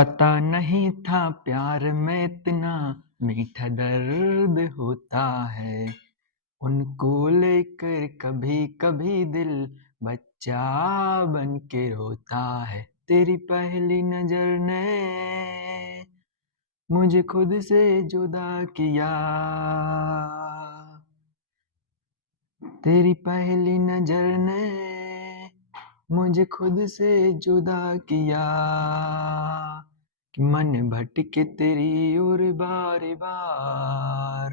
पता नहीं था प्यार में इतना मीठा दर्द होता है। उनको लेकर कभी कभी दिल बच्चा बन के रोता है। तेरी पहली नजर ने मुझे खुद से जुदा किया। तेरी पहली नजर ने मुझे खुद से जुदा किया कि मन भटके तेरी ओर बार बार।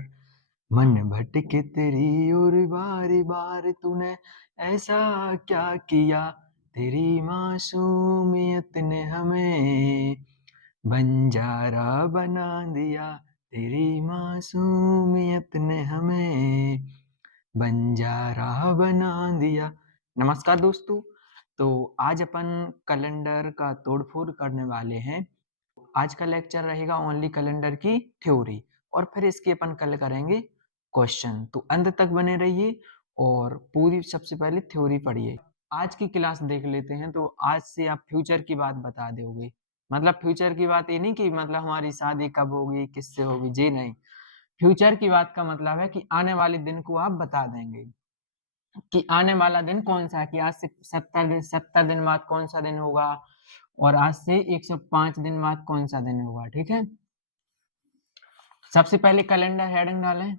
मन भटके तेरी ओर बार बार। तूने ऐसा क्या किया। तेरी मासूमियत ने हमें बंजारा बना दिया। तेरी मासूमियत ने हमें बंजारा बना दिया। नमस्कार दोस्तों, तो आज अपन कैलेंडर का तोड़फोड़ करने वाले हैं। आज का लेक्चर रहेगा ओनली कैलेंडर की थ्योरी और फिर इसकी अपन कल करेंगे क्वेश्चन। तो अंत तक बने रहिए और पूरी सबसे पहले थ्योरी पढ़िए। आज की क्लास देख लेते हैं। तो आज से आप फ्यूचर की बात बता दोगे। मतलब फ्यूचर की बात ये नहीं कि मतलब हमारी शादी कब होगी, किससे होगी, जी नहीं। फ्यूचर की बात का मतलब है कि आने वाले दिन को आप बता देंगे कि आने वाला दिन कौन सा है, कि आज से 70 दिन बाद कौन सा दिन होगा और आज से 105 दिन बाद कौन सा दिन होगा। ठीक है, सबसे पहले कैलेंडर हेडिंग डालें।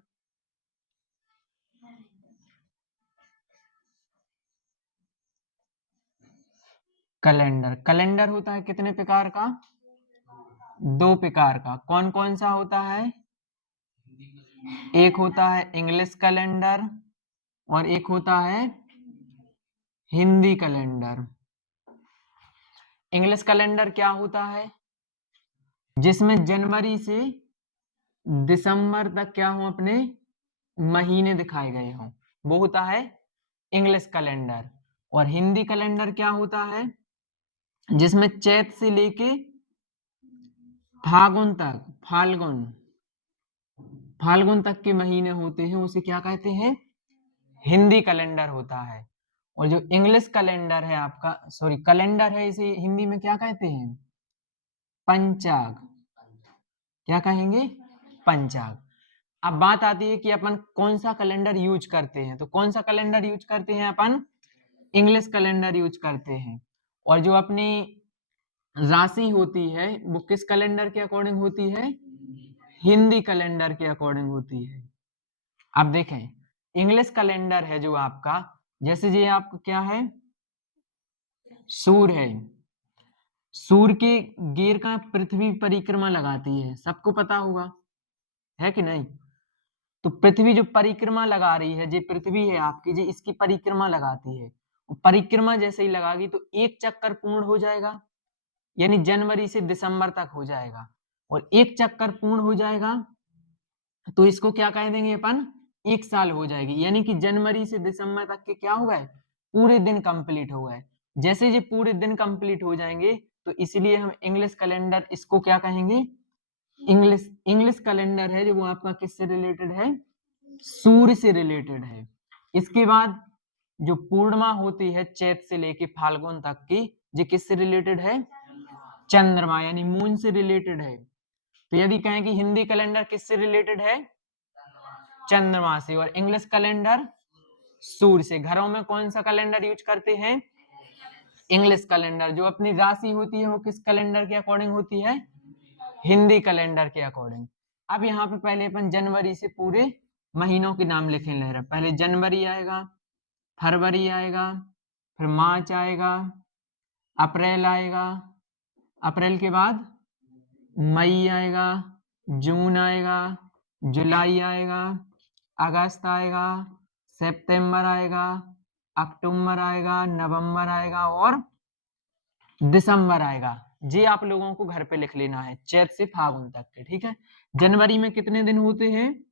कैलेंडर कैलेंडर होता है कितने प्रकार का? 2 प्रकार का। कौन कौन सा होता है? एक होता है इंग्लिश कैलेंडर और एक होता है हिंदी कैलेंडर। इंग्लिश कैलेंडर क्या होता है? जिसमें जनवरी से दिसंबर तक क्या हो, अपने महीने दिखाए गए हों, वो होता है इंग्लिश कैलेंडर। और हिंदी कैलेंडर क्या होता है? जिसमें चैत से लेके फागुन तक फाल्गुन तक के महीने होते हैं, उसे क्या कहते हैं? हिंदी कैलेंडर होता है। और जो इंग्लिश कैलेंडर है आपका, सॉरी कैलेंडर है, इसे हिंदी में क्या कहते हैं? पंचाग। क्या कहेंगे? पंचाग। अब बात आती है कि अपन कौन सा कैलेंडर यूज करते हैं। तो कौन सा कैलेंडर यूज करते हैं अपन? इंग्लिश कैलेंडर यूज करते हैं। और जो अपनी राशि होती है वो किस कैलेंडर के अकॉर्डिंग होती है? हिंदी कैलेंडर के अकॉर्डिंग होती है। अब देखें, इंग्लिश कैलेंडर है जो आपका, जैसे ये आपका क्या है? सूर्य है। सूर्य के गिर का पृथ्वी परिक्रमा लगाती है, सबको पता होगा, है कि नहीं? तो पृथ्वी जो परिक्रमा लगा रही है, जो पृथ्वी है आपकी, जो इसकी परिक्रमा लगाती है, परिक्रमा जैसे ही लगागी तो एक चक्कर पूर्ण हो जाएगा, यानी जनवरी से दिसंबर तक हो जाएगा। और एक चक्कर पूर्ण हो जाएगा तो इसको क्या कह देंगे अपन? एक साल हो जाएगी। यानी कि जनवरी से दिसंबर तक के क्या हो गए? पूरे दिन कंप्लीट हो गए। जैसे ये पूरे दिन कंप्लीट हो जाएंगे तो इसलिए हम इंग्लिश कैलेंडर इसको क्या कहेंगे? इंग्लिश इंग्लिश कैलेंडर है जो वो आपका किससे रिलेटेड है? सूर्य से रिलेटेड है। इसके बाद जो पूर्णिमा होती है चैत से लेके फाल्गुन तक की, ये किससे रिलेटेड है? चंद्रमा यानी मून से रिलेटेड है। तो यदि कहें कि हिंदी कैलेंडर किससे रिलेटेड है? चंद्रमा से। और इंग्लिश कैलेंडर सूर्य से। घरों में कौन सा कैलेंडर यूज करते हैं? English calendar. जो अपनी राशि होती है वो किस कैलेंडर के अकॉर्डिंग होती है? हिंदी कैलेंडर के अकॉर्डिंग। अब यहाँ पे पहले अपन जनवरी से पूरे महीनों के नाम लिखे ले रहे। पहले जनवरी आएगा, फरवरी आएगा, फिर मार्च आएगा, अप्रैल आएगा, अप्रैल के बाद मई आएगा, जून आएगा, जुलाई आएगा, अगस्त आएगा, सितंबर आएगा, अक्टूबर आएगा, नवंबर आएगा और दिसंबर आएगा। जी आप लोगों को घर पे लिख लेना है, चैत से फागुन तक के। ठीक है, जनवरी में कितने दिन होते हैं?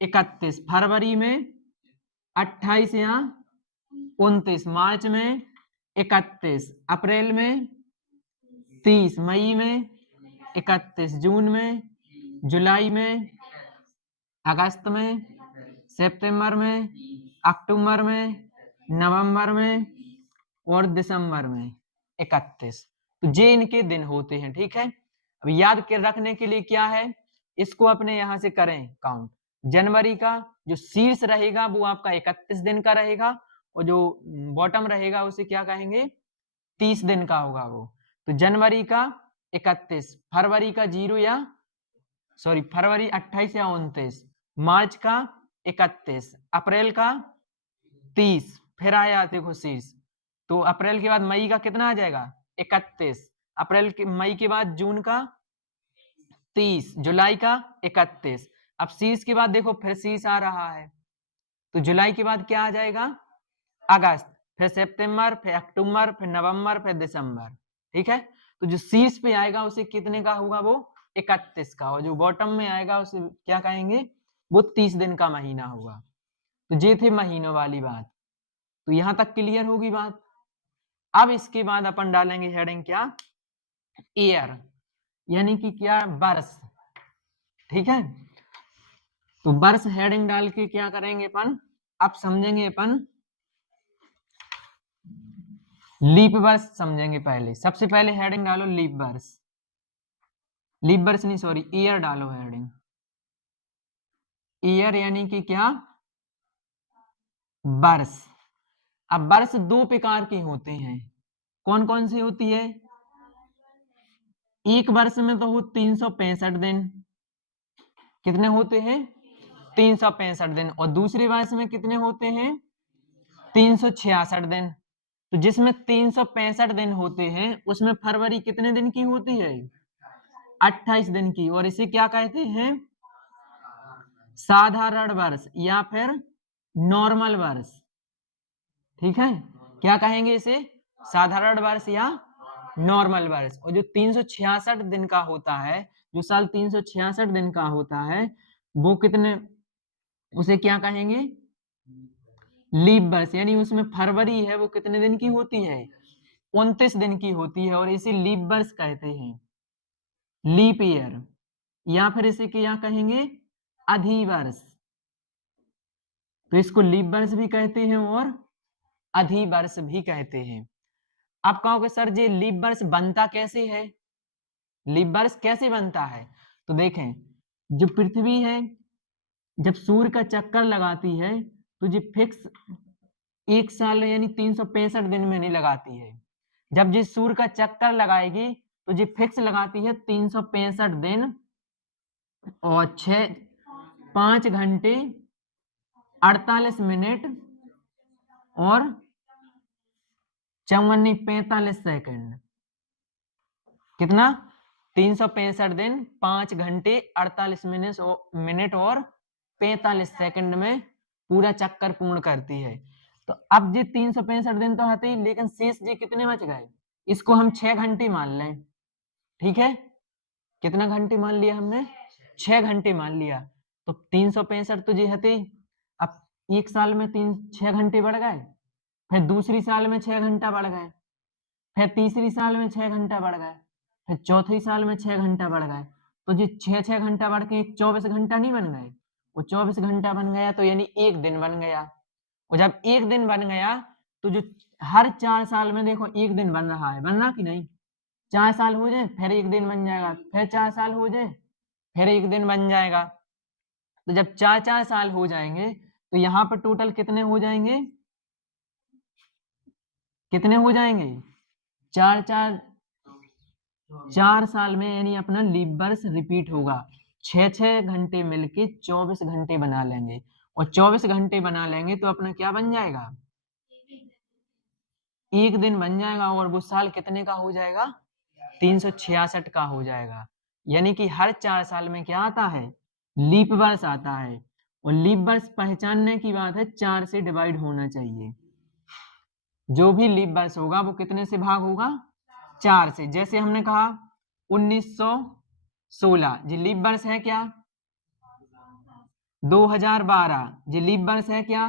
31। फरवरी में 28 या 29, मार्च में 31, अप्रैल में 30, मई में 31, जून में, जुलाई में, अगस्त में, सितंबर में, अक्टूबर में, नवंबर में और दिसंबर में 31। तो ये इनके दिन होते हैं। ठीक है, अब याद के रखने के लिए क्या है, इसको अपने यहाँ से करें काउंट। जनवरी का जो शीर्ष रहेगा वो आपका 31 दिन का रहेगा, और जो बॉटम रहेगा उसे क्या कहेंगे, 30 दिन का होगा वो। तो जनवरी का 31, फरवरी का 0 या फरवरी 28 या 29, मार्च का 31, अप्रैल का 30, फिर आया देखो शीर्ष, तो अप्रैल के बाद मई का कितना आ जाएगा 31, अप्रैल के मई के बाद जून का 30, जुलाई का 31। अब शीर्ष के बाद देखो फिर शीर्ष आ रहा है, तो जुलाई के बाद क्या आ जाएगा अगस्त, फिर सितंबर, फिर अक्टूबर, फिर नवंबर, फिर दिसंबर। ठीक है, तो जो शीर्ष पे आएगा उसे कितने का होगा वो 31 का, और जो बॉटम में आएगा उसे क्या कहेंगे वो 30 दिन का महीना होगा। तो ये थे महीनों वाली बात। तो यहां तक क्लियर होगी बात। अब इसके बाद अपन डालेंगे हेडिंग क्या, ईयर, यानी कि क्या वर्ष। ठीक है, तो वर्ष हेडिंग डाल के क्या करेंगे अपन, अब समझेंगे अपन लीप वर्ष समझेंगे। पहले सबसे पहले हेडिंग डालो लीप वर्ष, लीप वर्ष नहीं ईयर डालो हेडिंग। ईयर यानी कि क्या वर्ष। अब वर्ष दो प्रकार के होते हैं, कौन कौन सी होती है, एक वर्ष में तो हो 365 दिन, कितने होते हैं 365 दिन, और दूसरे वर्ष में कितने होते हैं 366 दिन। तो जिसमें 365 दिन होते हैं उसमें फरवरी कितने दिन की होती है 28 दिन की, और इसे क्या कहते हैं साधारण वर्ष या फिर नॉर्मल वर्ष। ठीक है, क्या कहेंगे इसे, साधारण वर्ष या नॉर्मल वर्ष। और जो 366 दिन का होता है, जो साल 366 दिन का होता है वो कितने, उसे क्या कहेंगे लीप वर्ष, यानी उसमें फरवरी है वो कितने दिन की होती है 29 दिन की होती है, और इसे लीप वर्ष कहते हैं, लीप ईयर, या फिर इसे क्या कहेंगे अधिवर्ष। तो इसको लीप वर्ष भी कहते हैं और अधिवर्ष भी कहते हैं। आप कहोगे सर ये लीप वर्ष बनता कैसे है, लीप वर्ष कैसे बनता है, तो देखें जो पृथ्वी है जब सूर्य का चक्कर लगाती है तो ये फिक्स एक साल यानी 365 दिन में नहीं लगाती है, जब जिस सूर्य का चक्कर लगाएगी तो ये फिक्स लगाती है 365 दिन और 5 घंटे 48 मिनट और 45 सेकंड। कितना 365 दिन 5 घंटे 48 मिनट और 45 सेकंड में पूरा चक्कर पूर्ण करती है। तो अब जी 365 दिन तो आते ही, लेकिन शेष जी कितने बच गए, इसको हम 6 घंटे मान लें। ठीक है, कितना घंटे मान लिया हमने 6 घंटे मान लिया, तो 365 तो जी हते ही। अब एक साल में 6 घंटे बढ़ गए, फिर दूसरी साल में 6 घंटा बढ़ गए, फिर तीसरी साल में 6 घंटा बढ़ गए, फिर चौथी साल में 6 घंटा बढ़ गए, तो जी 6 घंटा बढ़ के 24 घंटा नहीं बन गए, वो 24 घंटा बन गया, तो यानी एक दिन बन गया। और जब एक दिन बन गया तो जो हर 4 साल में देखो एक दिन बन रहा है, बन रहा कि नहीं, 4 साल हो जाए फिर एक दिन बन जाएगा, फिर 4 साल हो जाए फिर एक दिन बन जाएगा। तो जब 4 साल हो जाएंगे तो यहाँ पर टोटल कितने हो जाएंगे, कितने हो जाएंगे 4 साल में, यानी अपना लीप वर्ष रिपीट होगा। 6 घंटे मिलके 24 घंटे बना लेंगे, और 24 घंटे बना लेंगे तो अपना क्या बन जाएगा, एक दिन बन जाएगा, और वो साल कितने का हो जाएगा 366 का हो जाएगा। यानी कि हर 4 साल में क्या आता है लीप वर्ष आता है, और लीप वर्ष पहचानने की बात है 4 से डिवाइड होना चाहिए। जो भी लीप वर्ष होगा वो कितने से भाग होगा 4 से। जैसे हमने कहा 1916 जी लीप वर्ष है क्या, 2012 जी लीप वर्ष है क्या,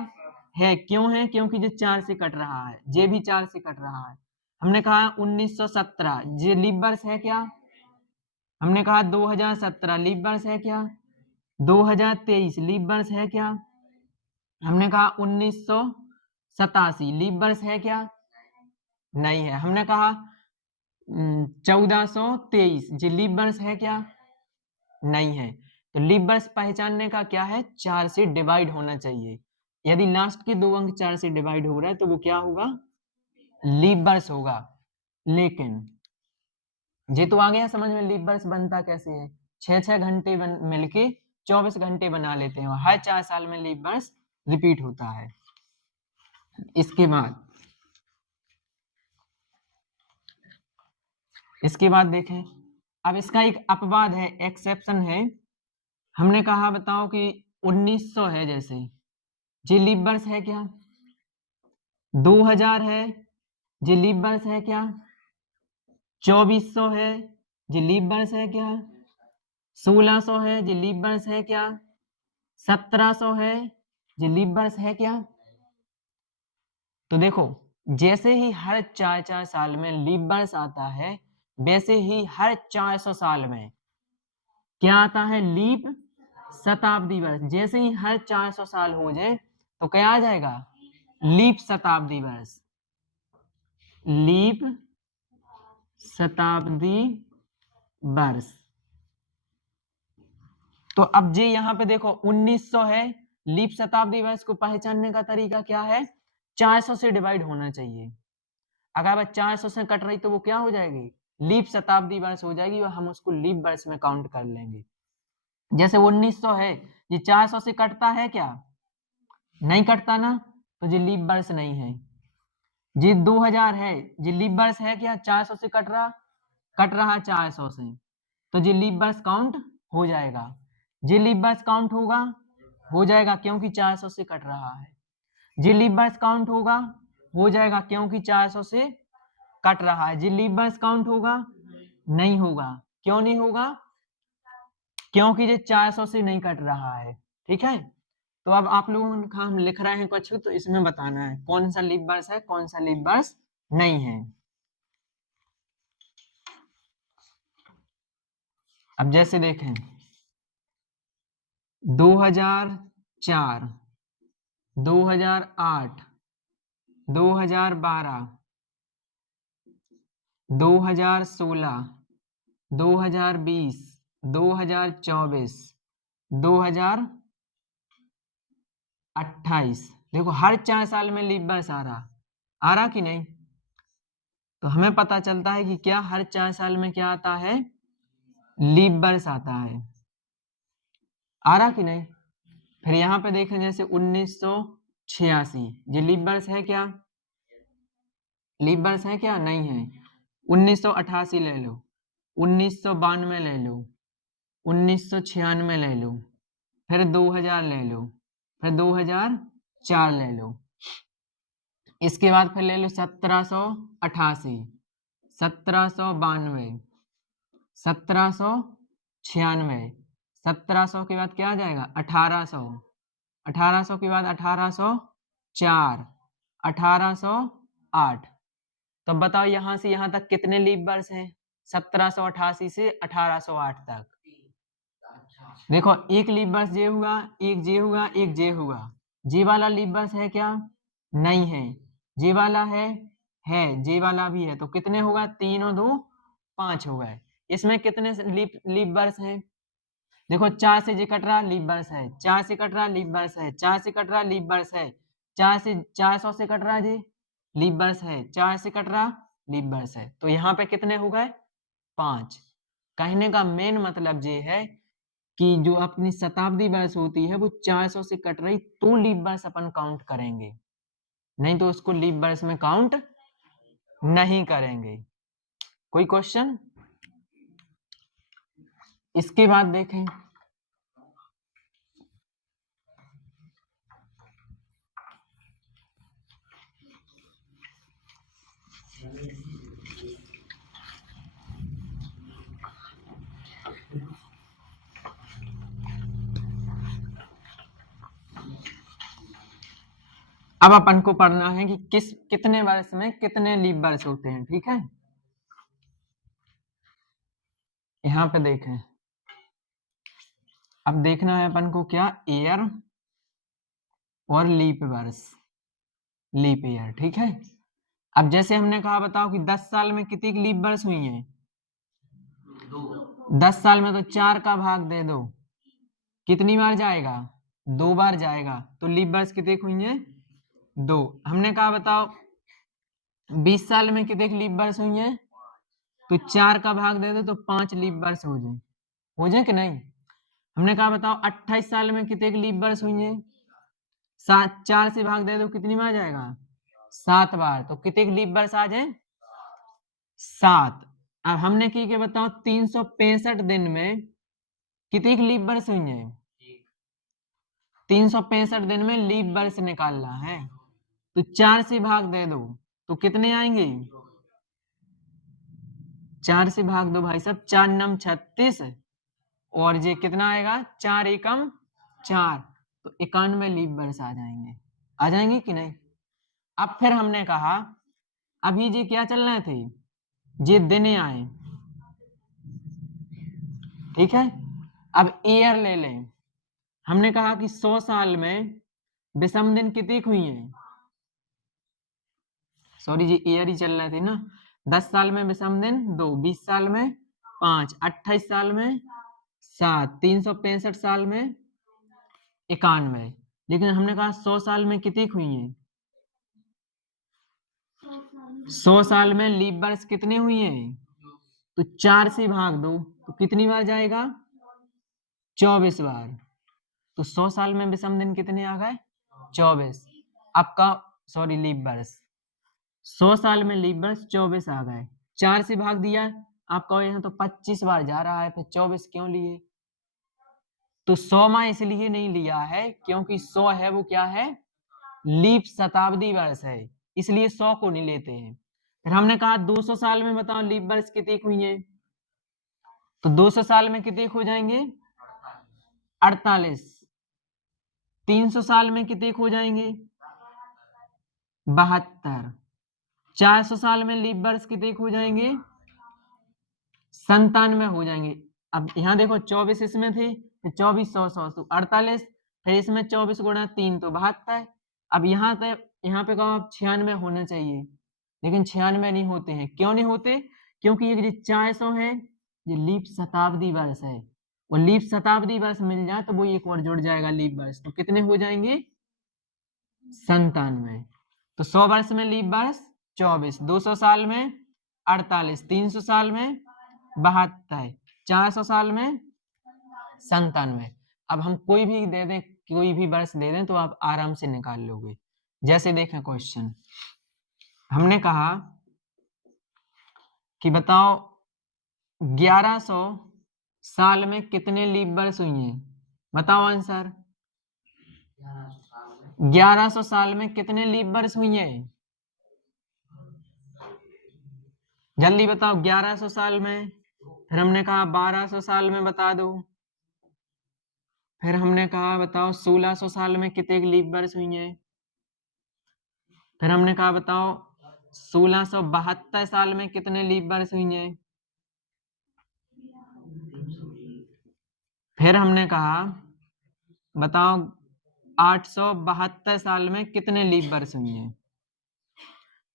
है, क्यों है, क्योंकि जो 4 से कट रहा है, ये भी 4 से कट रहा है। हमने कहा 1917 ये लीप वर्ष है क्या, हमने कहा 2017 लीप वर्ष है क्या, 2023 लीप वर्ष है क्या, हमने कहा 1987 लीप वर्ष है क्या, नहीं है। हमने कहा 1423 जी लीप वर्ष है क्या? नहीं है। तो लीप वर्ष पहचानने का क्या है? 4 से डिवाइड होना चाहिए। यदि लास्ट के 2 अंक 4 से डिवाइड हो रहा है तो वो क्या होगा? लीप वर्ष होगा। लेकिन ये तो आ गया समझ में लीप वर्ष बनता कैसे है। 6 घंटे मिलके 24 घंटे बना लेते हैं और हर 4 साल में लीप वर्ष रिपीट होता है। इसके बाद देखें, अब इसका एक अपवाद है, एक्सेप्शन है। हमने कहा बताओ कि 1900 है, जैसे जी लीप वर्ष है क्या? 2000 है जी लीप वर्ष है क्या? 2400 है जी लीप वर्ष है क्या? 1600 है जी लीप वर्ष है क्या? 1700 है जी लीप वर्ष है क्या? तो देखो, जैसे ही हर 4 साल में लीप वर्ष आता है, वैसे ही हर 400 साल में क्या आता है? लीप शताब्दी वर्ष। जैसे ही हर 400 साल हो जाए तो क्या आ जाएगा? लीप शताब्दी वर्ष। लीप शताब्दी वर्ष। तो अब जी यहाँ पे देखो 1900 है, लीप शताब्दी वर्ष को पहचानने का तरीका क्या है? 400 से डिवाइड होना चाहिए। अगर वह 400 से कट रही तो वो क्या हो जाएगी? लीप शताब्दी वर्ष हो जाएगी और हम उसको लीप वर्ष में काउंट कर लेंगे। जैसे 1900 है, ये 400 से कटता है क्या? नहीं कटता ना, तो ये लीप वर्ष नहीं है। जी 2000 है, जी लीप वर्ष है क्या? 400 से कट रहा 400 से, तो जी लीप वर्ष काउंट हो जाएगा। जी लीप वर्ष काउंट होगा, हो जाएगा क्योंकि 400 से कट रहा है। जी लीप वर्ष काउंट होगा, हो जाएगा क्योंकि 400 से कट रहा है। जी लीप वर्ष काउंट होगा, नहीं होगा। क्यों नहीं होगा? क्योंकि ये 400 से नहीं कट रहा है। ठीक है, तो अब आप लोगों का हम लिख रहे हैं कुछ, तो इसमें बताना है कौन सा लीप वर्ष है, कौन सा लीप वर्ष नहीं है। अब जैसे देखें 2004, 2008, 2012, 2016, 2020, 2024, 2028, देखो हर 4 साल में लीप वर्ष आ रहा कि नहीं? तो हमें पता चलता है कि क्या हर 4 साल में क्या आता है? लीप वर्ष आता है। आ रहा कि नहीं? फिर यहाँ पे देखें जैसे 1986, ये लीप वर्ष है क्या? लीप वर्ष है क्या? नहीं है। 1988 ले लो, 1992 ले लो, 1996 ले लो, फिर 2000 ले लो, फिर 2004 ले लो। इसके बाद फिर ले लो 1788, 1792, 1796, 1700 के बाद क्या आ जाएगा? 1800, 1800 के बाद 1804, 1808। तो बताओ यहाँ से यहाँ तक कितने लीप वर्ष हैं? 1788 से 1808 तक। देखो एक लीप वर्ष ये हुआ, एक जे हुआ, एक जे हुआ। जे वाला लीप वर्ष है क्या? नहीं है। जे वाला है, जे वाला भी है। तो कितने होगा? 3 और 2 5 हो गए। इसमें कितने लीप वर्ष हैं? देखो 4 से जे कट रहा लीप वर्ष है, 4 से कट रहा लीप वर्ष है, 4 से कट रहा लीप वर्ष है, 4 से 400 से कट रहा जी लीप वर्ष है, 4 से कट रहा लीप वर्ष है। तो यहाँ पे कितने हो गए? 5। कहने का मेन मतलब ये है कि जो अपनी शताब्दी वर्ष होती है वो 400 से कट रही तो लीप वर्ष अपन काउंट करेंगे, नहीं तो उसको लीप वर्ष में काउंट नहीं करेंगे। कोई क्वेश्चन? इसके बाद देखें अब अपन को पढ़ना है कि कितने वर्ष में कितने लीप वर्ष होते हैं। ठीक है, यहाँ पे देखें, अब देखना है अपन को क्या? ईयर और लीप वर्ष, लीप ईयर। ठीक है, अब जैसे हमने कहा बताओ कि 10 साल में कितनी लीप वर्ष हुई है? 10 साल में तो 4 का भाग दे दो, कितनी बार जाएगा? 2 बार जाएगा। तो लीप वर्ष कितनी हुई है? 2। हमने कहा बताओ 20 साल में कितने लीप वर्ष हुई है? तो 4 का भाग दे दो तो 5 लीप वर्ष हो जाए कि नहीं? हमने कहा बताओ 28 साल में कितने लीप वर्ष हुई है? 7, 4 से भाग दे दो कितनी बार जाएगा? 7 बार। तो कितने लीप वर्ष आ जाए? 7। अब हमने की के बताओ 365 दिन में कितनी लीप वर्ष हुई है? 365 दिन में लीप वर्ष निकालना है, तो 4 से भाग दे दो तो कितने आएंगे? 4 से भाग दो भाई साहब, 4 नम 36 और ये कितना आएगा? 4 एकम 4, तो 91 लीप वर्ष आ जाएंगे। आ जाएंगे कि नहीं? अब फिर हमने कहा अभी ये क्या चल रहे थे? ये दिन आए, ठीक है। अब ईयर ले लें। हमने कहा कि 100 साल में विषम दिन कितनी हुई है? सॉरी जी, ईयर ही चल रहे थे ना। 10 साल में विषम दिन 2, 20 साल में 5, 28 साल में 7, 365 साल में 91। लेकिन हमने कहा 100 साल में कितनी हुई है? 100 साल में लीप वर्ष कितने हुई है? तो 4 से भाग दो तो कितनी बार जाएगा? 24 बार। तो 100 साल में विषम दिन कितने आ गए? 24। आपका सॉरी लीप वर्ष 100 साल में लीप वर्ष 24 आ गए। 4 से भाग दिया, आपका यहाँ तो 25 बार जा रहा है, फिर 24 क्यों लिए? तो 100 माह इसलिए नहीं लिया है क्योंकि 100 है वो क्या है? लीप शताब्दी वर्ष है, इसलिए 100 को नहीं लेते हैं। फिर हमने कहा 200 साल में बताओ लीप वर्ष कितनी हुई है? तो 200 साल में कितने हो जाएंगे? 48। 300 साल में कितने हो जाएंगे? 72। 400 साल में लीप वर्ष कितने हो जाएंगे? 97 हो जाएंगे। अब यहाँ देखो 24 इसमें थे, फिर 24 100 तो 48, फिर इसमें 24 गुणा 3 तो 72। अब यहाँ पे कहो आप 96 होना चाहिए, लेकिन 96 नहीं होते हैं। क्यों नहीं होते? क्योंकि ये जो 400 है ये लीप शताब्दी वर्ष है, और लीप शताब्दी वर्ष मिल जाए तो वो एक और जुड़ जाएगा लीप वर्ष, तो कितने हो जाएंगे? 97। तो 100 वर्ष में लीप वर्ष 24, 200 साल में 48, 300 साल में 72, 400 साल में 97। अब हम कोई भी दे दें, कोई भी वर्ष दे दें तो आप आराम से निकाल लोगे। जैसे देखें क्वेश्चन, हमने कहा कि बताओ 1100 साल में कितने लीप वर्ष हुई हैं? बताओ आंसर। 1100 साल में कितने लीप वर्ष हुई हैं? जल्दी बताओ। 1100 साल में, फिर हमने कहा 1200 साल में बता दो, फिर हमने कहा बताओ 1600 साल में कितने लीप वर्ष हुई हैं, फिर हमने कहा बताओ 1672 साल में कितने लीप वर्ष हुई हैं, फिर हमने कहा बताओ 872 साल में कितने लीप वर्ष हुई हैं।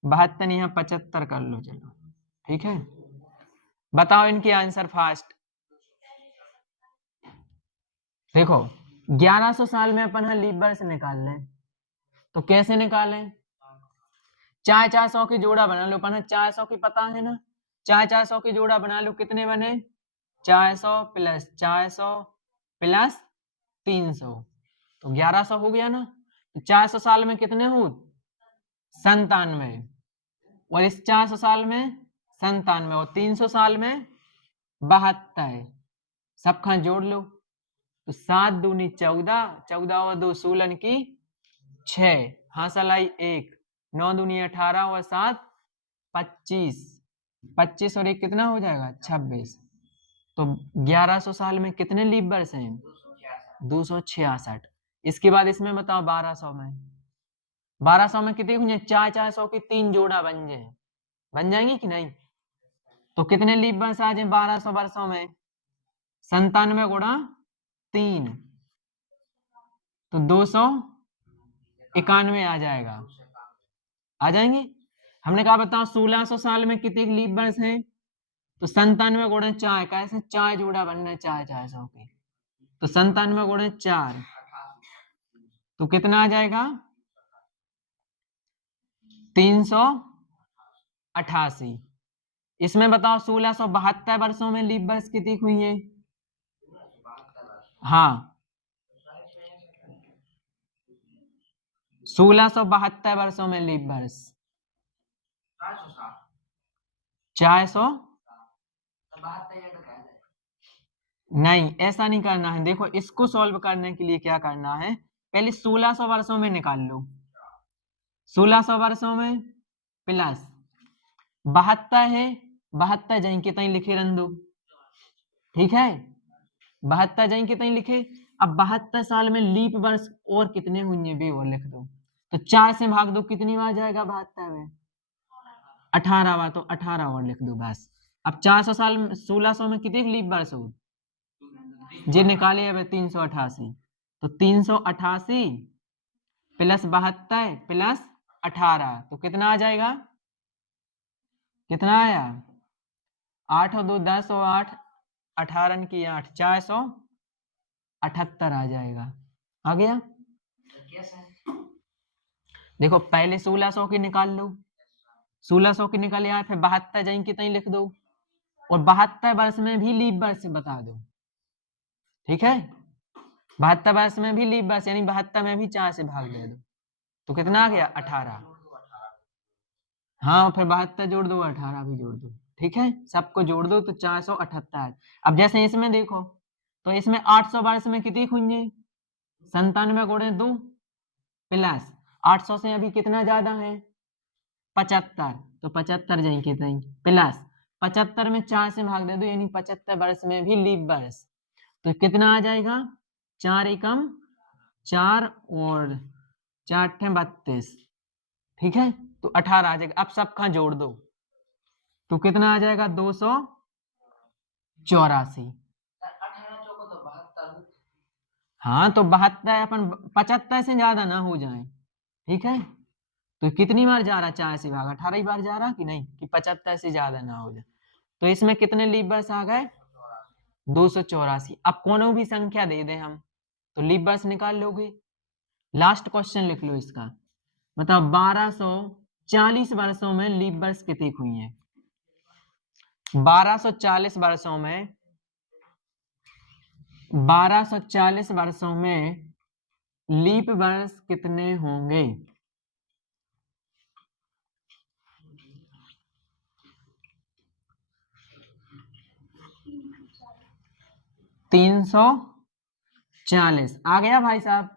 72 यहाँ 75 कर लो, चलो ठीक है। बताओ इनके आंसर फास्ट। देखो 1100 साल में अपन लीप वर्ष निकाल लें तो कैसे निकालें? 400 की जोड़ा बना लो, अपन 400 की पता है ना, 400 की जोड़ा बना लो, कितने बने? 400 प्लस 400 प्लस 300, तो 1100 हो गया ना। तो 400 साल में कितने हो? 97, और इस 400 साल में 97, और 300 साल में 72, सब खां जोड़ लो तो 7 दूनी 14, 14 और 2 16 की 6, हासिल आई 1, 9 दूनी 18 और 7 25, 25 और 1 कितना हो जाएगा? 26। तो 1100 साल में कितने लीप वर्ष हैं? 266। इसके बाद इसमें बताओ 1200 में, 1200 में कितनी हुई? 400 की 3 जोड़ा बन जाएंगी कि नहीं? तो कितने लीप वर्ष आ जाए 1200 वर्षों में? 97 गुणा 3, तो 291 आ जाएगा। आ जाएंगे। हमने कहा बताओ 1600 साल में कितने लीप वर्ष हैं? तो 97 गुणे 4, कैसे 4 जोड़ा बनना है 400 के, तो 97 गुणे 4 तो कितना आ जाएगा 388। इसमें बताओ 1672 वर्षों में लीप वर्ष कितनी हुई है? हाँ 1672 वर्षों में लीप वर्ष 400 नहीं, ऐसा नहीं करना है। देखो इसको सॉल्व करने के लिए क्या करना है, पहले 1600 वर्षों में निकाल लो, 1600 वर्षों में प्लस 72 है, 72 जहीं के तहीं लिखे रन दो, ठीक है 72 जहीं के तहीं लिखे। अब 72 साल में लीप वर्ष और कितने हुए भी और लिख दो, तो 4 से भाग दो, कितनी बार जाएगा 72 में 18 बार, तो 18 और लिख दो बस। अब 400 साल में 1600 में कितने लीप वर्ष हो जे निकाले अब 388, तो 388 प्लस 72 प्लस 18 तो कितना आ जाएगा, कितना आया 8 और 2 10 और 8 18 की 8 478 आ जाएगा। आ गया? देखो पहले 1600 की निकाल लो, 1600 की निकाल यार, फिर 72 जहीं की तहीं लिख दो, और 72 वर्ष में भी लीप वर्ष बता दो, ठीक है 72 वर्ष में भी लीप वर्ष, यानी 72 में भी 4 से भाग दे दो, तो कितना आ गया 18। हाँ फिर 72 जोड़ दो, 18 भी जोड़ दो, ठीक है सबको जोड़ दो तो 478। अब जैसे इसमें देखो, तो इसमें 800 वर्ष में कितनी खुंजे 97 गुणे 2 प्लस 800 से अभी कितना ज्यादा है 75, तो 75 जाएंगे कितनी प्लस 75 में 4 से भाग दे दो, यानी 75 वर्ष में भी लीप वर्ष, तो कितना आ जाएगा 4 एकम 4 और 4 32, ठीक है तो 18 आ जाएगा। अब सबका जोड़ दो तो कितना आ जाएगा 284। हाँ तो 72 अपन 75 से ज्यादा ना हो जाए, ठीक है तो कितनी बार जा रहा 4 से भाग 18 ही बार जा रहा कि नहीं, कि 75 से ज्यादा ना हो जाए। तो इसमें कितने लीप वर्ष आ गए 284। अब कोनो भी संख्या दे दें हम तो लीप वर्ष निकाल लोगे। लास्ट क्वेश्चन लिख लो इसका, बताओ 1240 वर्षों में लीप वर्ष कितनी हुई है? 1240 वर्षों में 1240 वर्षों में लीप वर्ष कितने होंगे? तीन 340 आ गया भाई साहब?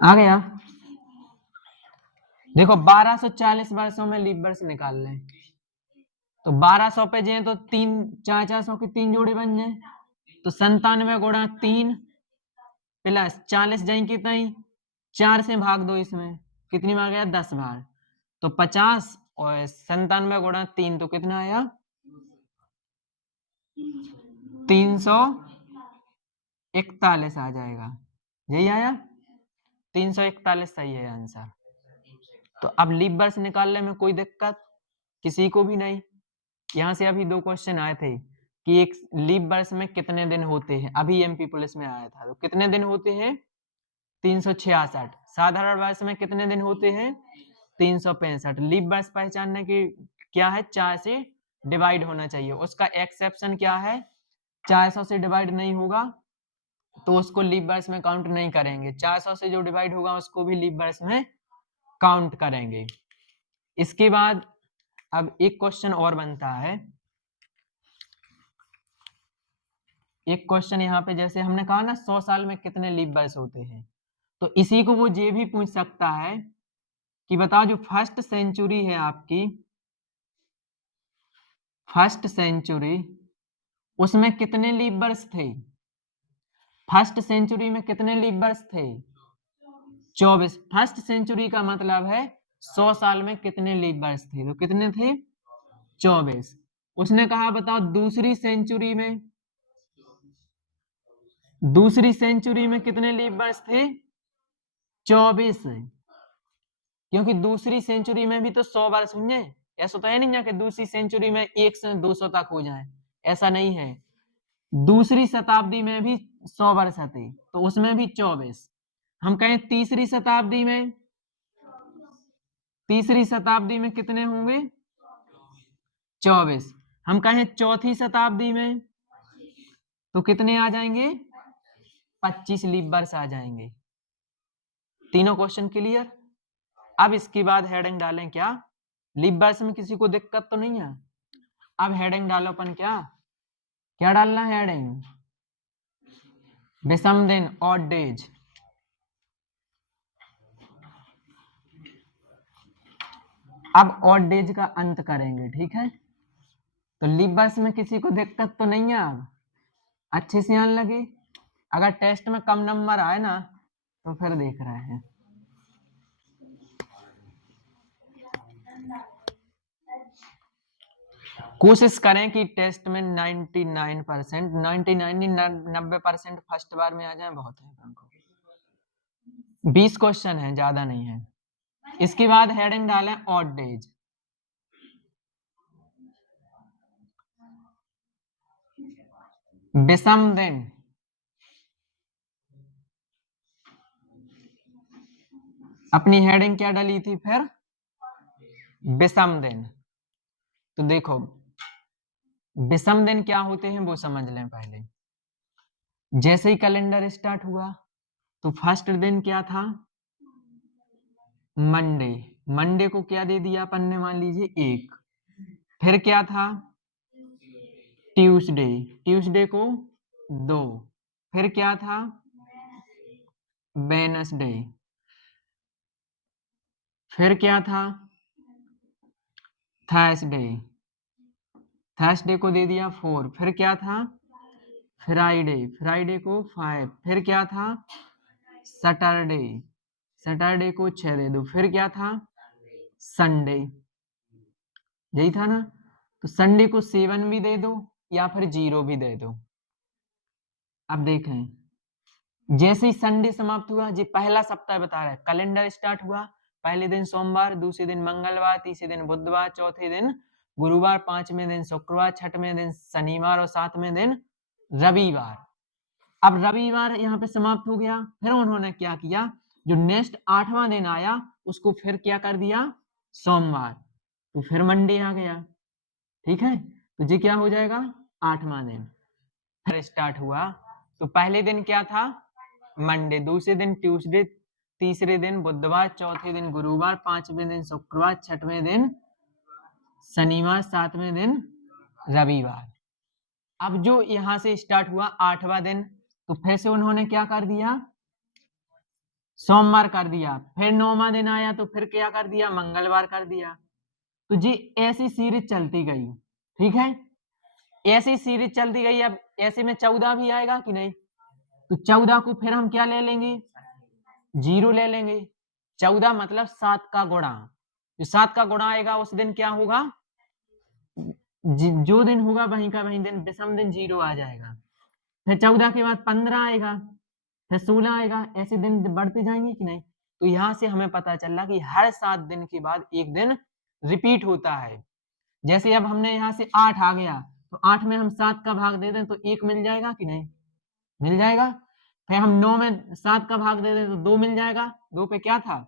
आ गया? देखो 1240 वर्षों में लीप वर्ष निकाल लें, तो 1200 पे जाए तो 400 के 3 जोड़े बन जाए, तो 97 गुणा 3 प्लस 40 जाए कितना 4 से भाग दो, इसमें कितनी बार गया 10 बार, तो 50 और 97 गुणा 3 तो कितना आया 341 आ जाएगा, यही आया 341 सही है आंसर। तो अब लीप वर्ष निकालने में कोई दिक्कत किसी को भी नहीं। यहाँ से अभी 2 क्वेश्चन आए थे कि एक लीप वर्ष में कितने दिन होते हैं, अभी एमपी पुलिस में आया था, तो कितने दिन होते हैं 366। साधारण वर्ष में कितने दिन होते हैं 365। लीप वर्ष पहचानने की क्या है 4 से डिवाइड होना चाहिए, उसका एक्सेप्शन क्या है 400 से डिवाइड नहीं होगा तो उसको लीप वर्ष में काउंट नहीं करेंगे, 400 से जो डिवाइड होगा उसको भी लीप वर्ष में काउंट करेंगे। इसके बाद अब एक क्वेश्चन और बनता है, एक क्वेश्चन यहाँ पे जैसे हमने कहा ना 100 साल में कितने लीप वर्ष होते हैं, तो इसी को वो ये भी पूछ सकता है कि बताओ जो फर्स्ट सेंचुरी है आपकी, फर्स्ट सेंचुरी उसमें कितने लीप वर्ष थे? फर्स्ट सेंचुरी में कितने लीप वर्ष थे 24। फर्स्ट सेंचुरी का मतलब है 100 साल में कितने लीप वर्ष थे, तो कितने थे 24। उसने कहा बताओ दूसरी सेंचुरी में कितने लीप वर्ष थे? 24। क्योंकि दूसरी सेंचुरी में भी तो 100 वर्ष होंगे। ऐसा तो है नहीं कि दूसरी सेंचुरी में 1 से 200 तक हो जाए, ऐसा नहीं है। दूसरी शताब्दी में भी 100 वर्ष थे, तो उसमें भी 24। हम कहें तीसरी शताब्दी में कितने होंगे? 24। हम कहें चौथी शताब्दी में तो कितने आ जाएंगे? 25 लीप वर्ष आ जाएंगे। तीनों क्वेश्चन क्लियर। अब इसके बाद हेडिंग डालें क्या? लीप वर्ष में किसी को दिक्कत तो नहीं है? अब हेडिंग डालो अपन, क्या डालना है हेडिंग? विषम दिन, ऑड डेज। अब ऑड डेज का अंत करेंगे, ठीक है? तो लीप वर्ष में किसी को दिक्कत तो नहीं है? अब अच्छे से आने लगे। अगर टेस्ट में कम नंबर आए ना तो फिर देख रहे हैं। कोशिश करें कि टेस्ट में 99% 90% फर्स्ट बार में आ जाए, बहुत है। 20 क्वेश्चन है, ज्यादा नहीं है। इसके बाद हेडिंग डालें ऑड डेज। विषम दिन, अपनी हेडिंग क्या डाली थी फिर? विषम दिन। तो देखो विषम दिन क्या होते हैं वो समझ लें पहले। जैसे ही कैलेंडर स्टार्ट हुआ तो फर्स्ट दिन क्या था? मंडे। मंडे को क्या दे दिया अपन ने? मान लीजिए 1। फिर क्या था? ट्यूसडे। ट्यूसडे को 2। फिर क्या था? वेडनेसडे। फिर क्या था? थर्सडे। थर्सडे को दे दिया 4। फिर क्या था? फ्राइडे। फ्राइडे को 5। फिर क्या था? सैटरडे। सैटरडे को 6 दे दो। फिर क्या था? संडे। यही था ना? तो संडे को 7 भी दे दो या फिर 0 भी दे दो। अब देखें जैसे ही संडे समाप्त हुआ, जी पहला सप्ताह बता रहा है, कैलेंडर स्टार्ट हुआ। पहले दिन सोमवार, दूसरे दिन मंगलवार, तीसरे दिन बुधवार, चौथे दिन गुरुवार, पांचवें दिन शुक्रवार, छठवें दिन शनिवार और सातवें दिन रविवार। अब रविवार यहाँ पे समाप्त हो गया। फिर उन्होंने क्या किया? जो नेक्स्ट 8वां दिन आया उसको फिर क्या कर दिया? सोमवार। तो फिर मंडे आ गया, ठीक है? तो जी क्या हो जाएगा? 8वां दिन। फिर स्टार्ट हुआ तो पहले दिन क्या था? मंडे। दूसरे दिन ट्यूसडे, तीसरे दिन बुधवार, चौथे दिन गुरुवार, पांचवें दिन शुक्रवार, छठवें दिन शनिवार, सातवें दिन रविवार। अब जो यहां से स्टार्ट हुआ 8वां दिन, तो फिर से उन्होंने क्या कर दिया? सोमवार कर दिया। फिर 9वां दिन आया तो फिर क्या कर दिया? मंगलवार कर दिया। तो जी ऐसी सीरीज चलती गई, ठीक है? ऐसी सीरीज चलती गई। अब ऐसे में 14 भी आएगा कि नहीं? तो 14 को फिर हम क्या ले लेंगे? 0 ले लेंगे। 14 मतलब 7 का गुणा। जो 7 का गुणा आएगा उस दिन क्या होगा? जो दिन होगा वहीं का वहीं दिन विषम दिन 0 आ जाएगा। फिर 14 के बाद 15 आएगा, फिर 16 आएगा। ऐसे दिन बढ़ते जाएंगे कि नहीं? तो यहां से हमें पता चला कि हर 7 दिन के बाद एक दिन रिपीट होता है। जैसे अब हमने यहाँ से 8 आ गया तो 8 में हम 7 का भाग दे दें तो 1 मिल जाएगा कि नहीं? मिल जाएगा। फिर हम 9 में 7 का भाग दे दें तो 2 मिल जाएगा। 2 पे क्या था?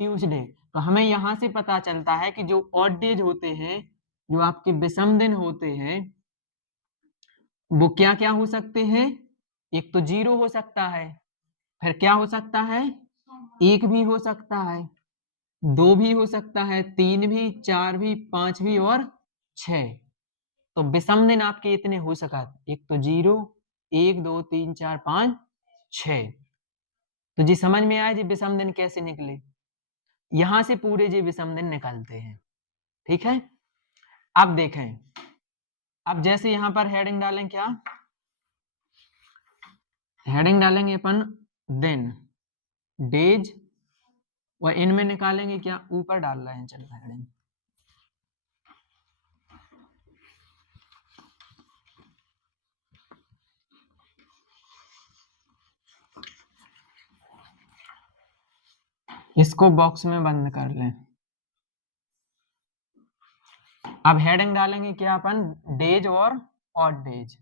ट्यूसडे। तो हमें यहां से पता चलता है कि जो ऑड डेज होते हैं, जो आपके विषम दिन होते हैं, वो क्या क्या हो सकते हैं? एक तो 0 हो सकता है, फिर क्या हो सकता है? 1 भी हो सकता है, 2 भी हो सकता है, 3 भी, 4 भी, 5 भी और 6। तो विषम दिन आपके इतने हो सका, एक तो 0, 1, 2, 3, 4, 5, 6। तो जी समझ में आया जी विषम दिन कैसे निकले? यहां से पूरे जी विषम दिन निकलते हैं, ठीक है? अब देखें, अब जैसे यहां पर हेडिंग डालें, क्या हेडिंग डालेंगे अपन? दिन, डेज, और इनमें निकालेंगे क्या? ऊपर डाल रहे हैं, चलो हेडिंग इसको बॉक्स में बंद कर लें। अब हेडिंग डालेंगे क्या अपन, डेज और ऑड डेज।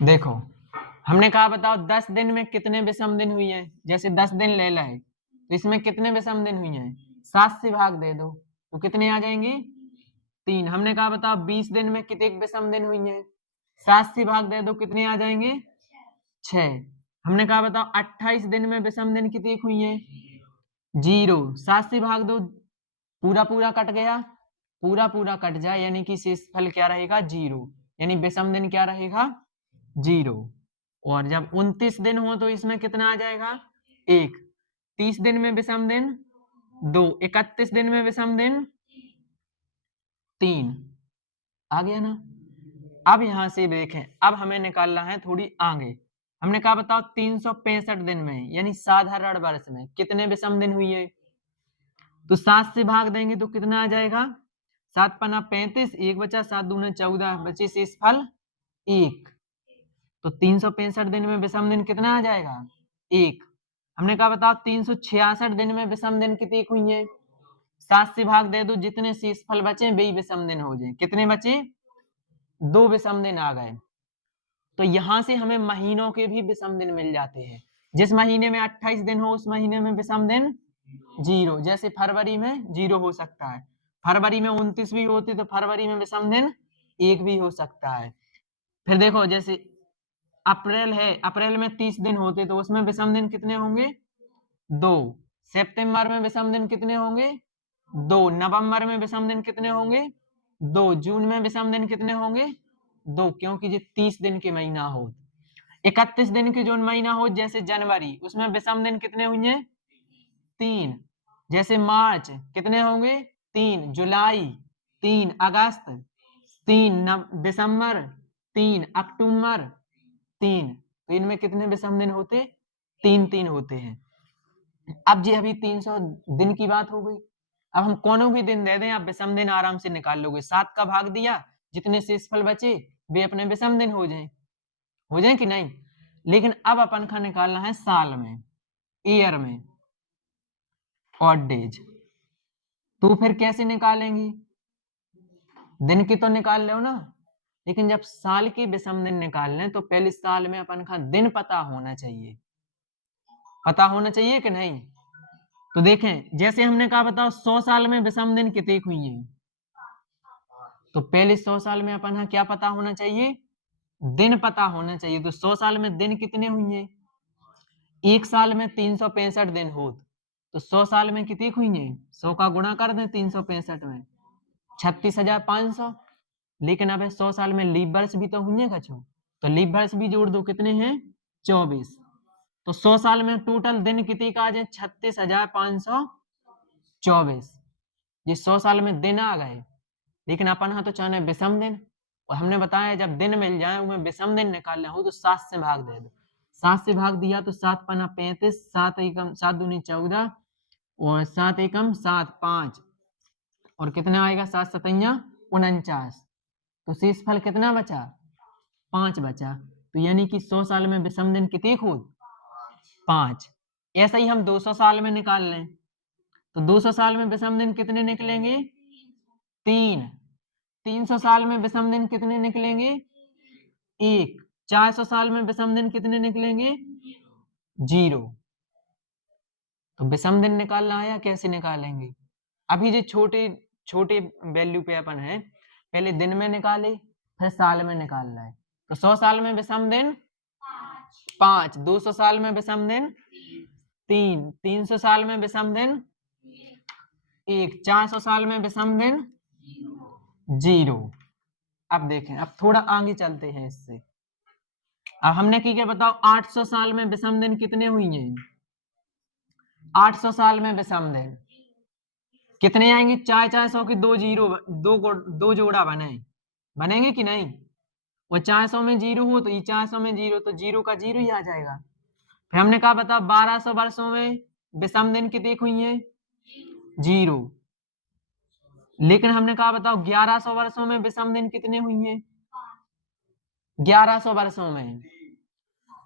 देखो हमने कहा बताओ 10 दिन में कितने विषम दिन हुई है, जैसे 10 दिन ले लाए तो इसमें कितने विषम दिन हुई हैं, 7 से भाग दे दो तो कितने आ जाएंगे 3। हमने कहा बताओ 20 दिन में कितने विषम दिन हुई हैं, 7 से भाग दे दो कितने आ जाएंगे 6। हमने कहा बताओ 28 दिन में विषम दिन कितनी हुई हैं 0, 7 से भाग दो पूरा पूरा कट गया, पूरा पूरा कट जाए यानी कि शेषफल क्या रहेगा 0, यानी विषम दिन क्या रहेगा 0। और जब 29 दिन हो तो इसमें कितना आ जाएगा 1, 30 दिन में विषम दिन 2, 31 दिन में विषम दिन 3। आ गया ना। अब यहां से देखें, अब हमें निकालना है थोड़ी आगे। हमने कहा बताओ 365 दिन में यानी साधारण वर्ष में कितने विषम दिन हुई है, तो 7 से भाग देंगे तो कितना आ जाएगा 7 पन्ना 35, 1 बचा 7 दूने 14, बचे शेषफल 1। तो 365 दिन में विषम दिन कितना आ जाएगा 1। हमने कहा बताओ 366 दिन में विषम दिन कितनी हुई है, 7 से भाग दे दो जितने शेषफल बचे वही विषम दिन हो जाए, कितने बचे 2 विषम दिन आ गए। तो यहां से हमें महीनों के भी विषम दिन मिल जाते हैं, जिस महीने में 28 दिन हो उस महीने में विषम दिन 0, जैसे फरवरी में 0 हो सकता है, फरवरी में 29 भी होती तो फरवरी में विषम दिन 1 भी हो सकता है। फिर देखो जैसे अप्रैल है, अप्रैल में 30 दिन होते तो उसमें विषम दिन कितने होंगे 2। सितंबर में विषम दिन कितने होंगे 2। नवंबर में विषम दिन कितने होंगे 2। जून में विषम दिन कितने होंगे 2, क्योंकि ये 30 दिन के महीना हो। 31 दिन के जो महीना हो जैसे जनवरी, उसमें विषम दिन कितने हुए 3। जैसे मार्च कितने होंगे 3, जुलाई 3, अगस्त 3, दिसंबर 3, अक्टूबर 3। तो इनमें कितने विषम दिन होते 3 3 होते हैं। अब जी अभी 300 दिन की बात हो गई, अब हम कोनो भी दिन दे दें आप विषम दिन आराम से निकाल लोगे, 7 का भाग दिया जितने शेषफल बचे वे अपने विषम दिन हो जाए कि नहीं। लेकिन अब अपन का निकालना है साल में, ईयर में, ऑड डेज। तो फिर कैसे निकालेंगे, दिन की तो निकाल लो ना, लेकिन जब साल की विषम दिन निकालने तो पहले साल में अपन का दिन पता होना चाहिए, पता होना चाहिए कि नहीं। तो देखें जैसे हमने कहा बताओ 100 साल में विषम दिन कितने हुई है, तो पहले 100 साल में अपन क्या पता होना चाहिए, दिन पता होना चाहिए। तो 100 साल में दिन कितने हुई है, एक साल में 365 दिन हो तो 100 साल में कितनी हुई है, 100 का गुणा कर दें 365 में 36,500। लेकिन अब 100 साल में लीप वर्ष भी तो हुई है कछो, तो लीप वर्ष भी जोड़ दो कितने हैं 24। तो 100 साल में टोटल दिन कितनी का आ जाए 36,524। ये 100 साल में दिन आ गए, लेकिन अपन हाँ तो चाहने विषम दिन, और हमने बताया जब दिन मिल जाए उनमें विषम दिन निकालना हो तो 7 से भाग दे दो। 7 से भाग दिया तो 7 पन्ना 35, 7 एकम 7 दूनी 14 और 7 एकम 7 5 और कितना आएगा 7 सतैया 49। तो शेषफल कितना बचा 5 बचा। तो यानी कि 100 साल में विषम दिन कितने हो 5। ऐसा ही हम 200 साल में निकाल लें तो 200 साल में विषम दिन कितने निकलेंगे 3। 300 साल में विषम दिन कितने निकलेंगे 1। 400 साल में विषम दिन कितने निकलेंगे 0। तो विषम दिन निकालना आया, कैसे निकालेंगे। अभी जो छोटे छोटे वैल्यू पे अपन है, पहले दिन में निकाले फिर साल में निकालना है। तो 100 साल में विषम दिन 5, 200 साल में विषम दिन 3, 300 साल में विषम दिन 1, 400 साल में विषम दिन 0। अब देखें, अब थोड़ा आगे चलते हैं इससे। अब हमने की क्या बताओ 800 साल में विषम दिन कितने हुई हैं 800 साल में विषम दिन कितने आएंगे 400 की 2 जीरो, 2 जोड़ा बनेंगे कि नहीं। वो 400 में 0 हो तो ये 400 में 0, तो 0 का 0 ही आ जाएगा। फिर हमने कहा बताओ 1200 वर्षों में विषम दिन कितनी हुई है 0। लेकिन हमने कहा बताओ 1100 वर्षों में विषम दिन कितने हुई है 1100 वर्षों में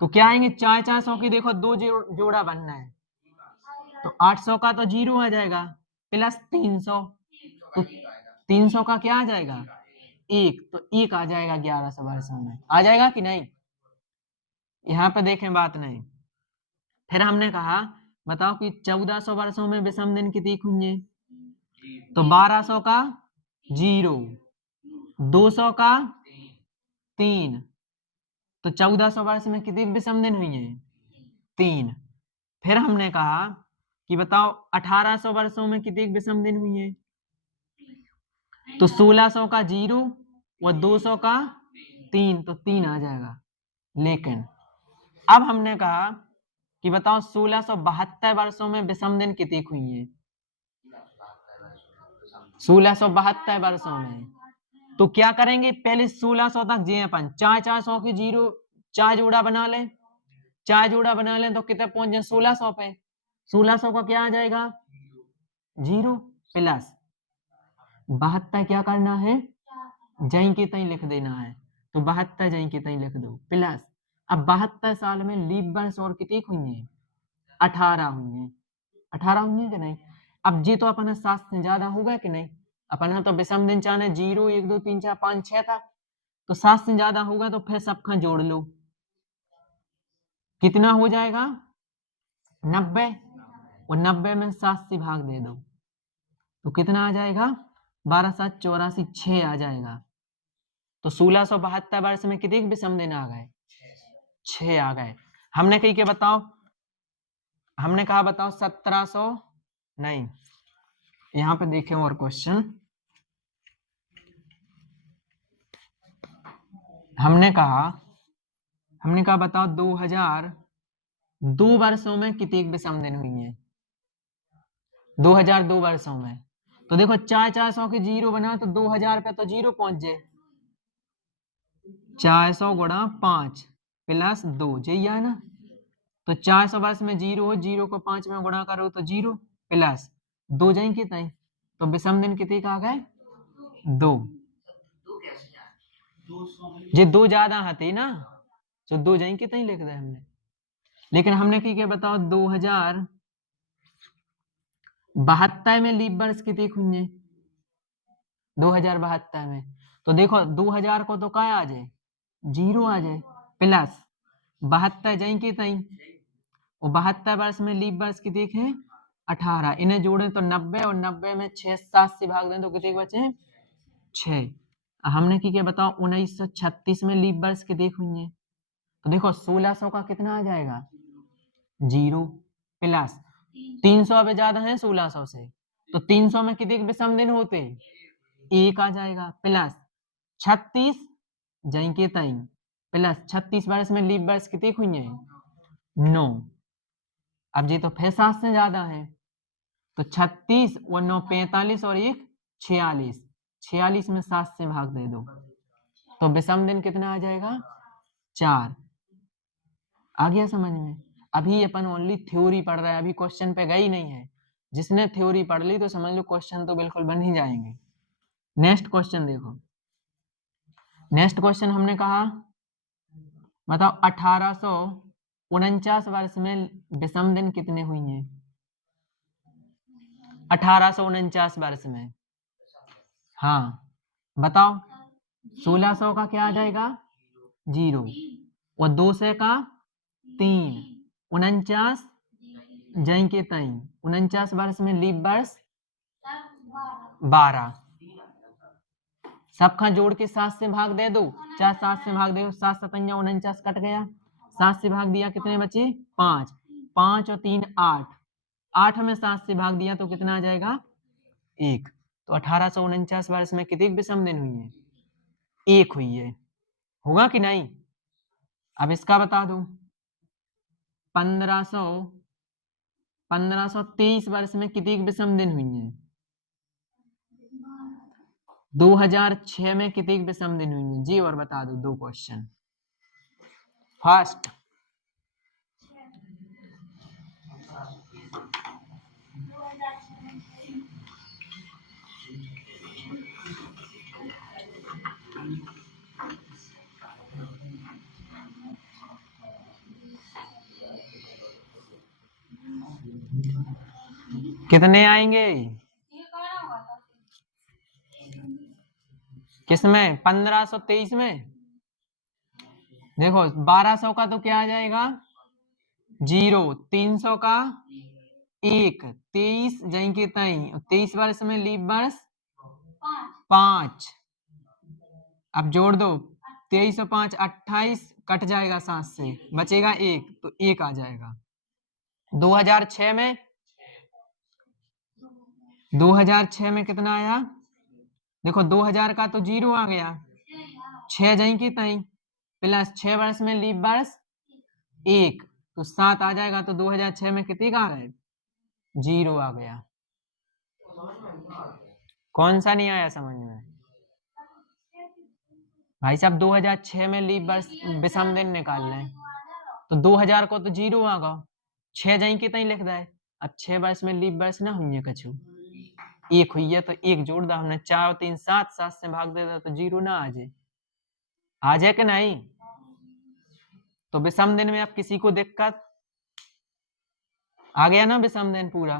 तो क्या आएंगे, 4-400 की देखो दो जोड़ा बनना है, तो 800 का तो 0 आ जाएगा, प्लस 300, तो 300 का क्या आ जाएगा, 1, तो 1 आ जाएगा 1100 वर्षों में, आ जाएगा कि नहीं। यहाँ पे देखें बात नहीं। फिर हमने कहा बताओ कि 1400 वर्षों में विषम दिन कितने होंगे, तो 1200 का 0, 200 का 3, तो 1400 वर्ष में कितने विषम दिन हुई है, 3। फिर हमने कहा कि बताओ 1800 वर्षों में कितने विषम दिन हुई है, तो 1600 का 0 और 200 का 3, तो 3 आ जाएगा। लेकिन अब हमने कहा कि बताओ 1672 वर्षों में विषम दिन कितनी हुई है, 1672 वर्षों में, तो क्या करेंगे, पहले 1600 तक जे अपन 4-400 की 0 4 जोड़ा बना लें, 4 जोड़ा बना लें तो कितने पहुंच जाए, 1600 पे। 1600 का क्या आ जाएगा, 0 प्लस 72 क्या करना है, जहीं के तहीं लिख देना है, तो 72 जहीं के तहीं लिख दो, प्लस अब 72 साल में लीप वर्ष और कितनी हुई है, 18 हुई है, 18 हुई है कि नहीं। अब जी तो अपन 7 से ज्यादा होगा कि नहीं, अपन तो विषम दिन चाहे 0 1 2 3 4 5 6 था, तो 7 से ज्यादा होगा, तो फिर सबका जोड़ लो, कितना हो जाएगा, 90, और 90 में 7 से भाग दे दो, तो कितना आ जाएगा, 12 7 84, 6 आ जाएगा। तो 1672 वर्ष में कितने विषम दिन आ गए, 6 आ गए। हमने कही के बताओ, हमने कहा बताओ 1700 नहीं, यहाँ पे देखें और क्वेश्चन, हमने कहा बताओ 2002 वर्षों में कितनी विषम दिन हुई है, 2002 वर्षों में, तो देखो 4-400 की 0 बना तो 2000 पे तो 0 पहुंच जाए, 400 गुणा 5 प्लस 2 यही है ना, तो 400 वर्ष में 0 हो, 0 को 5 में गुणा करो तो 0 प्लस 2 जाए कितने, तो विषम दिन कितने का आ गए, 2, ये 2 ज्यादा हती ना, तो 2 जाए कितने लिख दे हमने। लेकिन हमने की क्या बताओ 2072 में लीप वर्ष कितने हुए, 2072 में, तो देखो 2000 को तो क्या आ जाए, 0 आ जाए, प्लस 72 जाए कि तई, और 72 वर्ष में लीप वर्ष कितने हैं, 18, इन्हें जोड़े तो 90, और 90 में 6 7 से भाग दें तो कितने बचे, 6। हमने की क्या बताओ 1936 में लीप वर्ष कितने हुई है, तो देखो 1600 का कितना आ जाएगा, 0 प्लस 300 अब ज्यादा है 1600 से, तो 300 में कितने विषम दिन होते, 1 आ जाएगा, प्लस 36 जहीं के तई, प्लस 36 वर्ष में लीप वर्ष कितनी हुई है, 9। अब जी तो फिर 7 से ज्यादा है, तो 36 और 9 45 और 1 46, 46 में 7 से भाग दे दो, तो विषम दिन कितना आ जाएगा, 4। आ गया समझ में। अभी अपन ओनली थ्योरी पढ़ रहे हैं, अभी क्वेश्चन पे गई नहीं है, जिसने थ्योरी पढ़ ली तो समझ लो क्वेश्चन तो बिल्कुल बन ही जाएंगे। नेक्स्ट क्वेश्चन देखो, नेक्स्ट क्वेश्चन हमने कहा बताओ 1849 वर्ष में विषम दिन कितने हुई हैं, 1849 वर्ष में, हाँ बताओ 1600 का क्या आ जाएगा, 0, और 200 का 3, 49 जय के तई, 49 वर्ष में लीप वर्ष 12, सबका जोड़ के 7 से भाग दे दो, चाहे 7 से भाग दे, 7 7 49 कट गया, 7 से भाग दिया कितने बचे, 5, 5 और 3 8, 8 में 7 से भाग दिया तो कितना आ जाएगा, 1। तो 1849 वर्ष में कितनी विषम दिन हुई है, 1 हुई है, होगा कि नहीं। अब इसका बता दो 1523 वर्ष में कितनी विषम दिन हुई है, 2006 में कितनी विषम दिन हुई है जी, और बता दो 2 क्वेश्चन फर्स्ट। कितने आएंगे? किसमें? 1523 में। देखो 1200 का तो क्या आ जाएगा? 0। 300 का 1। 23 जहीं के तहीं। 23 वर्ष में लीप वर्ष 5। अब जोड़ दो। 23 और 5 28, कट जाएगा 7 से, बचेगा 1, तो 1 आ जाएगा। 2006 में 2006 में कितना आया? देखो 2000 का तो 0 आ गया, 6 जहीं की तहीं, प्लस 6 वर्ष में लीप वर्ष 1, तो 7 आ जाएगा। तो 2006 में कितने का आ गए? 0 आ गया। कौन सा नहीं आया समझ में? भाई साहब 2006 में लीप वर्ष विषम दिन निकाल लें, तो 2000 को तो 0 आ गया, 6 जहीं के तहीं लिख दे। अब 6 वर्ष में लीप वर्ष ना हुई कछु, 1 हुई है तो 1 जोड़ दा हमने। 4 और 3 7, 7 से भाग देता तो 0 ना आ जाए। आ जाए कि नहीं? तो विषम दिन में अब किसी को दिक्कत आ गया ना? विषम दिन पूरा